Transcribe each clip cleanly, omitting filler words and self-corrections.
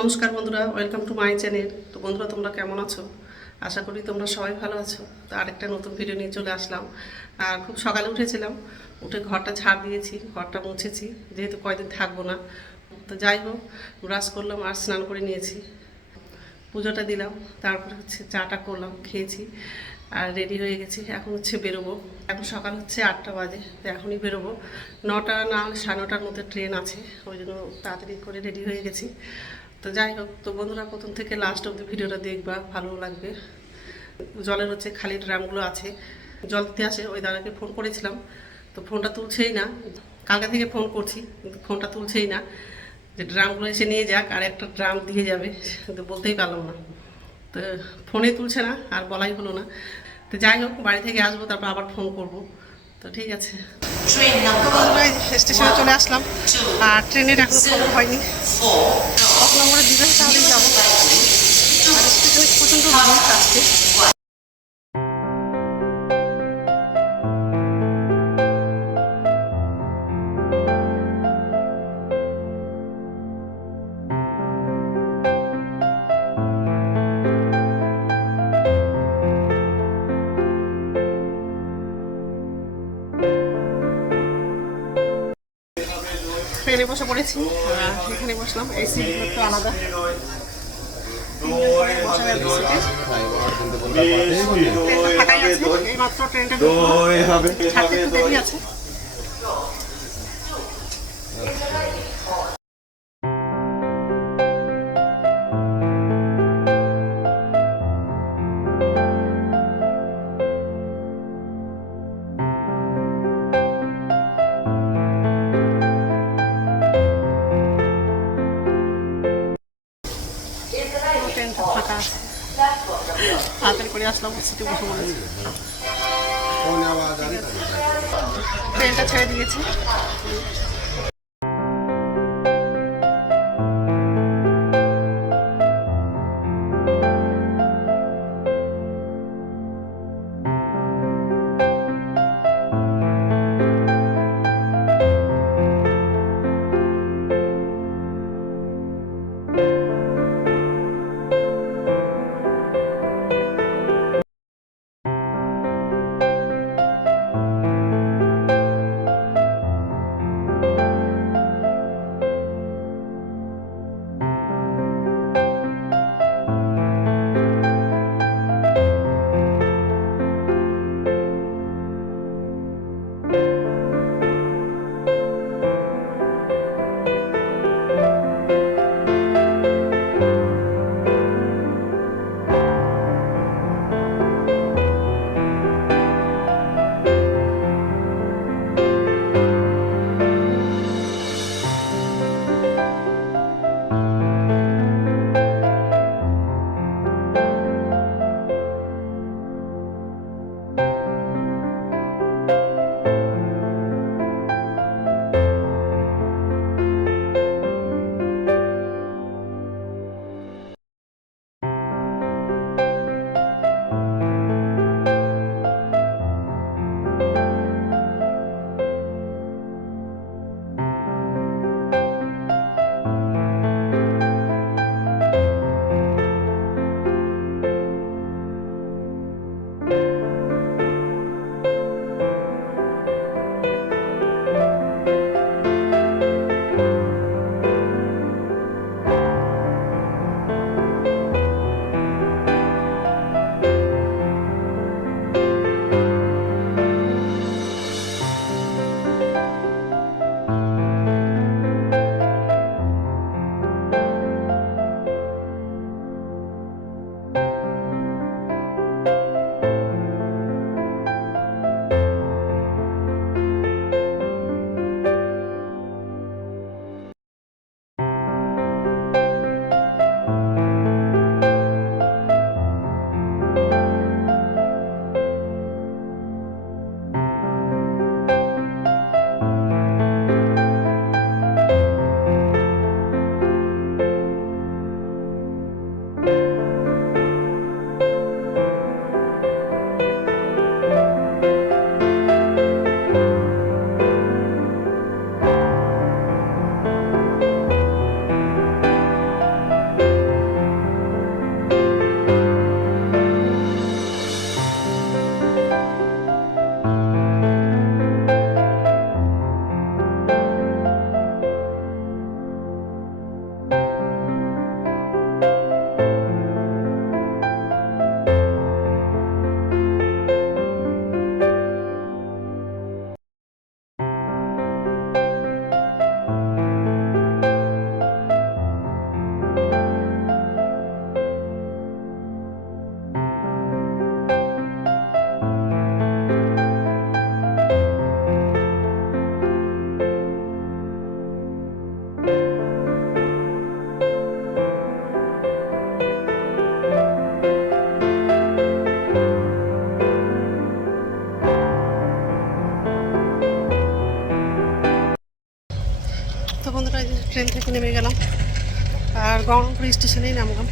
নমস্কার বন্ধুরা, welcome to my channel. তো বন্ধুরা, তোমরা কেমন আছো? আশা করি তোমরা সবাই ভালো আছো। তো আরেকটা নতুন ভিডিও নিয়ে চলে আসলাম। আর খুব সকালে উঠেছিলাম, উঠে ঘরটা ঝাড় দিয়েছি, ঘরটা মুছেছি, যেহেতু কয়দিন থাকবো না। তো যাই হোক, ব্রাশ করলাম আর স্নান করে নিয়েছি, পুজোটা দিলাম, তারপরে চাটা করলাম, খেয়েছি আর রেডি হয়ে গেছি। এখন বেরোবো। এখন সকাল 8টা বাজে, তো এখনই বেরোবো। 9টা না হলে 9:30টার মধ্যে ট্রেন আছে, ওই জন্য তাড়াতাড়ি করে রেডি হয়ে গেছি। তো যাই হোক, তো বন্ধুরা প্রথম থেকে লাস্ট অব্দি ভিডিওটা দেখবা, ভালো লাগবে। জলের খালি ড্রামগুলো আছে, জল দিতে আসে। ওই দাদাকে ফোন করেছিলাম, তো ফোনটা তুলছেই না। কালকে থেকে ফোন করছি কিন্তু ফোনটা তুলছেই না, যে ড্রামগুলো এসে নিয়ে যাক আর একটা ড্রাম দিয়ে যাবে, কিন্তু বলতেই পারলাম না। তো ফোনে তুলছে না, আর বলাই হলো না। তো যাই হোক, বাড়ি থেকে আসবো, তারপর আবার ফোন করব। তো ঠিক আছে, স্টেশনে চলে আসলাম। আর ট্রেনের এখনো খবর হয়নি, কত নম্বরে দিবে তাহলেই যাবো। আর স্টেশনে প্রচণ্ড ভিড় আসছে। ট্রেনে বসে পড়েছি, এখানে বসলাম। এই সিটগুলো একটু আলাদা, ফাঁকাই আছে, এইমাত্র ট্রেনটা ছাড়তে একটু দেরি আছে। ট্রেনটা ফাঁকা আছে, তাড়াতাড়ি করে আসলাম, সিটে বসে পড়েছি। ট্রেনটা ছেড়ে দিয়েছি। তো বন্ধুরা ট্রেন থেকে নেমে গেলাম আর গঙ্গাপুর স্টেশনেই নামলাম।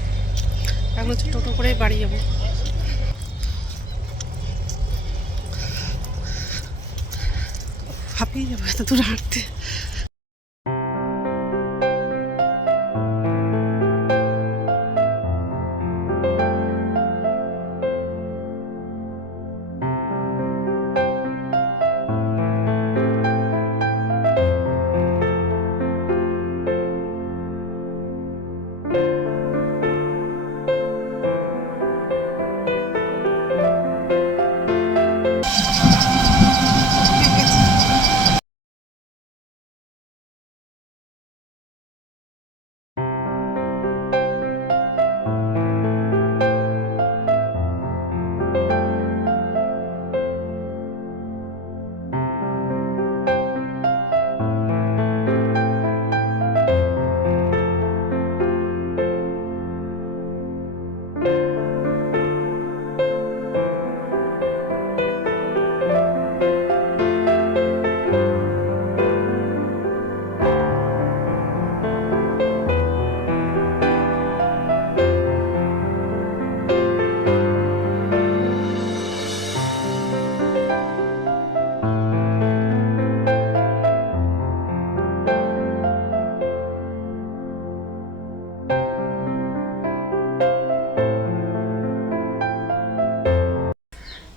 এখন হচ্ছে টোটো করে বাড়ি যাবো। হাঁপিয়ে যাবো এত দূর হাঁটতে।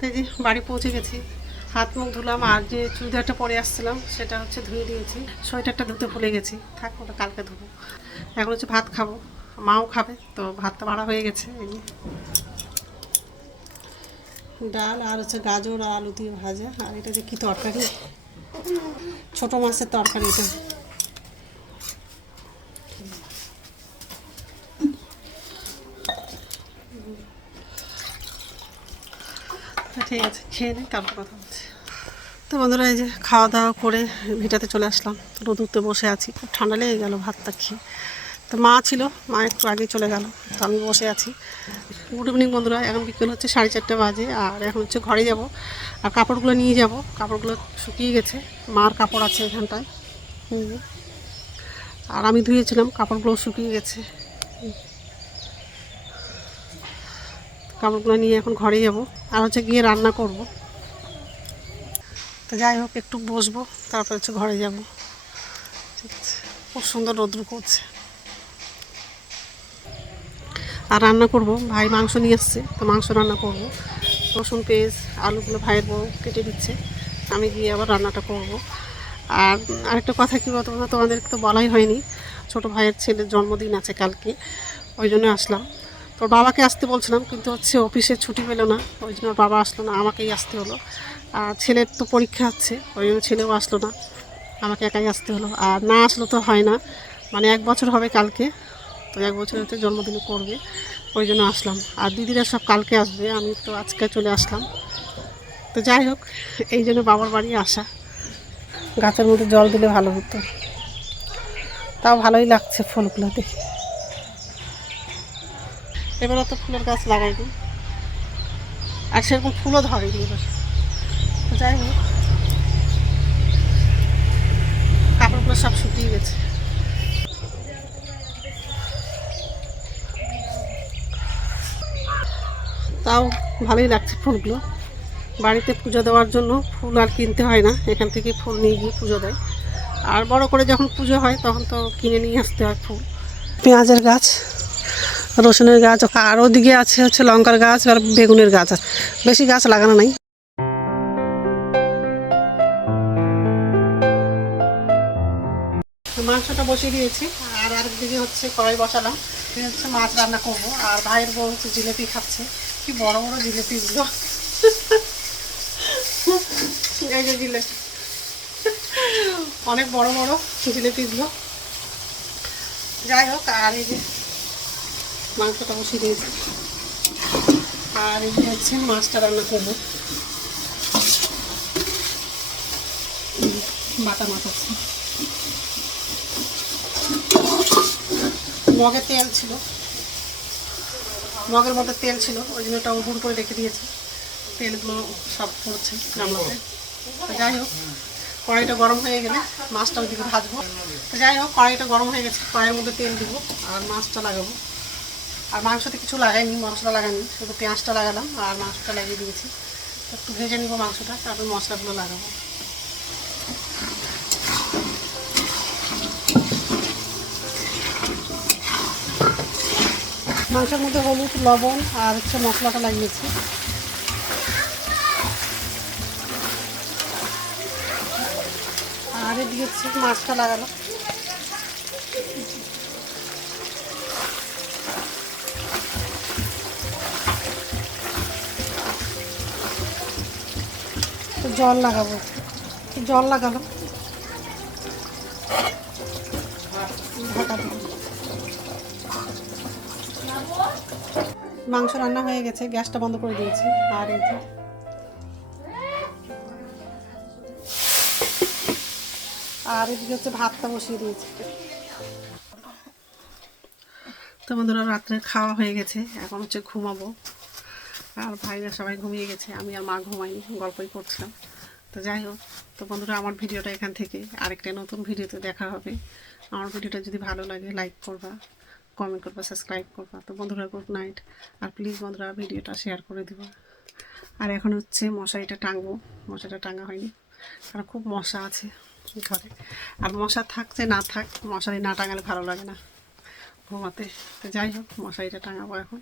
তাই যে বাড়ি পৌঁছে গেছি, হাত মুখ ধুলাম আর যে চুড়িদারটা পরে আসছিলাম সেটা হচ্ছে ধুয়ে দিয়েছি। সোয়েটারটা ধুতে ভুলে গেছি, থাক ওটা কালকে ধুবো। এখন হচ্ছে ভাত খাবো, মাও খাবে, তো ভাতটা বাড়া হয়ে গেছে। এই যে ডাল আর হচ্ছে গাজর আর আলু দিয়ে ভাজা, আর এটা যে কী তরকারি, ছোটো মাছের তরকারি এটা। ঠিক আছে, খেয়ে নিই, তারপর কথা বলছি। তো বন্ধুরা এই যে খাওয়া দাওয়া করে ভিটাতে চলে আসলাম, রোদ উঠতে বসে আছি, খুব ঠান্ডা লেগে গেলো ভাতটা খেয়ে। তো মা ছিল, মা একটু আগেই চলে গেল, তো আমি বসে আছি। গুড ইভিনিং বন্ধুরা, এখন বিকেল হচ্ছে 4:30 বাজে, আর এখন হচ্ছে ঘরে যাব আর কাপড়গুলো নিয়ে যাব। কাপড়গুলো শুকিয়ে গেছে, মার কাপড় আছে এখানটায়, আর আমি ধুয়েছিলাম, কাপড়গুলো শুকিয়ে গেছে। কাপড়গুলো নিয়ে এখন ঘরে যাব আর হচ্ছে গিয়ে রান্না করব। তো যাই হোক, একটু বসবো, তারপর হচ্ছে ঘরে যাব। ঠিক আছে, খুব সুন্দর রোদ্র করছে। আর রান্না করব, ভাই মাংস নিয়ে এসছে, তো মাংস রান্না করব। রসুন পেঁয়াজ আলুগুলো ভাইয়ের বউ কেটে দিচ্ছে, আমি গিয়ে আবার রান্নাটা করব। আর আরেকটা কথা কী বলতো, তোমাদেরকে তো বলাই হয়নি, ছোটো ভাইয়ের ছেলের জন্মদিন আছে কালকে, ওই জন্য আসলাম। তোর বাবাকে আসতে বলছিলাম, কিন্তু হচ্ছে অফিসে ছুটি পেলো না, ওই জন্য ওর বাবা আসলো না, আমাকেই আসতে হলো। আর ছেলের তো পরীক্ষা হচ্ছে, ওই জন্য ছেলেও আসলো না, আমাকে একাই আসতে হলো। আর না আসলে তো হয় না, মানে 1 বছর হবে কালকে, তো 1 বছর হচ্ছে জন্মদিন করবে, ওই জন্য আসলাম। আর দিদিরা সব কালকে আসবে, আমি তো আজকে চলে আসলাম। তো যাই হোক, এই জন্য বাবার বাড়ি আসা। গাছের মধ্যে জল দিলে ভালো হতো, তাও ভালোই লাগছে ফুলগুলো দেখে। এবারও তো ফুলের গাছ লাগাইনি, আর সেরকম ফুলও ধরেনি এবার। যাই হোক, কাপড়গুলো সব শুকিয়ে গেছে। তাও ভালোই লাগছে ফুলগুলো। বাড়িতে পুজো দেওয়ার জন্য ফুল আর কিনতে হয় না, এখান থেকে ফুল নিয়ে গিয়ে পুজো দেয়। আর বড় করে যখন পুজো হয় তখন তো কিনে নিয়ে আসতে হয় ফুল। পেঁয়াজের গাছ, রসুনের গাছ, আর ওদিকে আছে হচ্ছে লঙ্কার গাছ আর বেগুনের গাছ, বেশি গাছ লাগানো নাই। মাংসটা বসিয়ে দিয়েছি, আর আরেকদিকে হচ্ছে কড়াই বসালাম, হচ্ছে মাছ রান্না করব। আর ভাইয়ের বউ হচ্ছে জিলেপি খাচ্ছে, কি বড় বড় জিলেপিগুলো, এই যে জিলেপি, অনেক বড় বড় জিলেপিগুলো। যাই হোক, আর এই যে মাংসটা বসিয়ে দিয়েছি, আর এই যে হচ্ছে মাছটা রান্না করবো। বাটা মাছ আছে, মগে তেল ছিল, মগের মধ্যে তেল ছিল, ওই জন্য ওটা গুঁড়ো করে রেখে দিয়েছি, তেলগুলো সব পড়ছে গামলাতে। তো যাই হোক, কড়াইটা গরম হয়ে গেলে মাছটা ওইদিকে ভাজবো। তো যাই হোক, কড়াইটা গরম হয়ে গেছে, কড়াইয়ের মধ্যে তেল দিব আর মাছটা লাগাবো। আর মাংসতে কিছু লাগাইনি, মশলা লাগাইনি, শুধু পেঁয়াজটা লাগালাম আর মাংসটা লাগিয়ে দিয়েছি। একটু ভেজে নিব মাংসটা, তারপর মশলাগুলো লাগাবো। মাংসের মধ্যে হলুদ, লবণ আর মশলাটা লাগিয়েছি। আর এদিকে মাছটা লাগালাম। জল লাগাবো, জল লাগালাম, ঢাকা দেবো। মাংস রান্না হয়ে গেছে, গ্যাসটা বন্ধ করে দিয়েছি। আর এই যে এদিকে ভাতটা বসিয়ে দিয়েছি। তো বন্ধুরা, রাত্রে খাওয়া হয়ে গেছে, এখন ঘুমাবো। আর ভাইরা সবাই ঘুমিয়ে গেছে, আমি আর মা ঘুমাইনি, গল্পই করছিলাম। তো যাই হোক, তো বন্ধুরা, আমার ভিডিওটা এখান থেকে আরেকটা নতুন ভিডিওতে দেখা হবে। আমার ভিডিওটা যদি ভালো লাগে লাইক করবা, কমেন্ট করবা, সাবস্ক্রাইব করবা। তো বন্ধুরা, গুড নাইট। আর প্লিজ বন্ধুরা, ভিডিওটা শেয়ার করে দেবো। আর এখন মশারিটা টাঙবো, মশারিটা টাঙা হয়নি কারণ খুব মশা আছে ঘরে। আর মশা থাকছে না থাক, মশারি না টাঙালে ভালো লাগে না ঘুমাতে। তো যাই হোক, মশারিটা টাঙাবো এখন।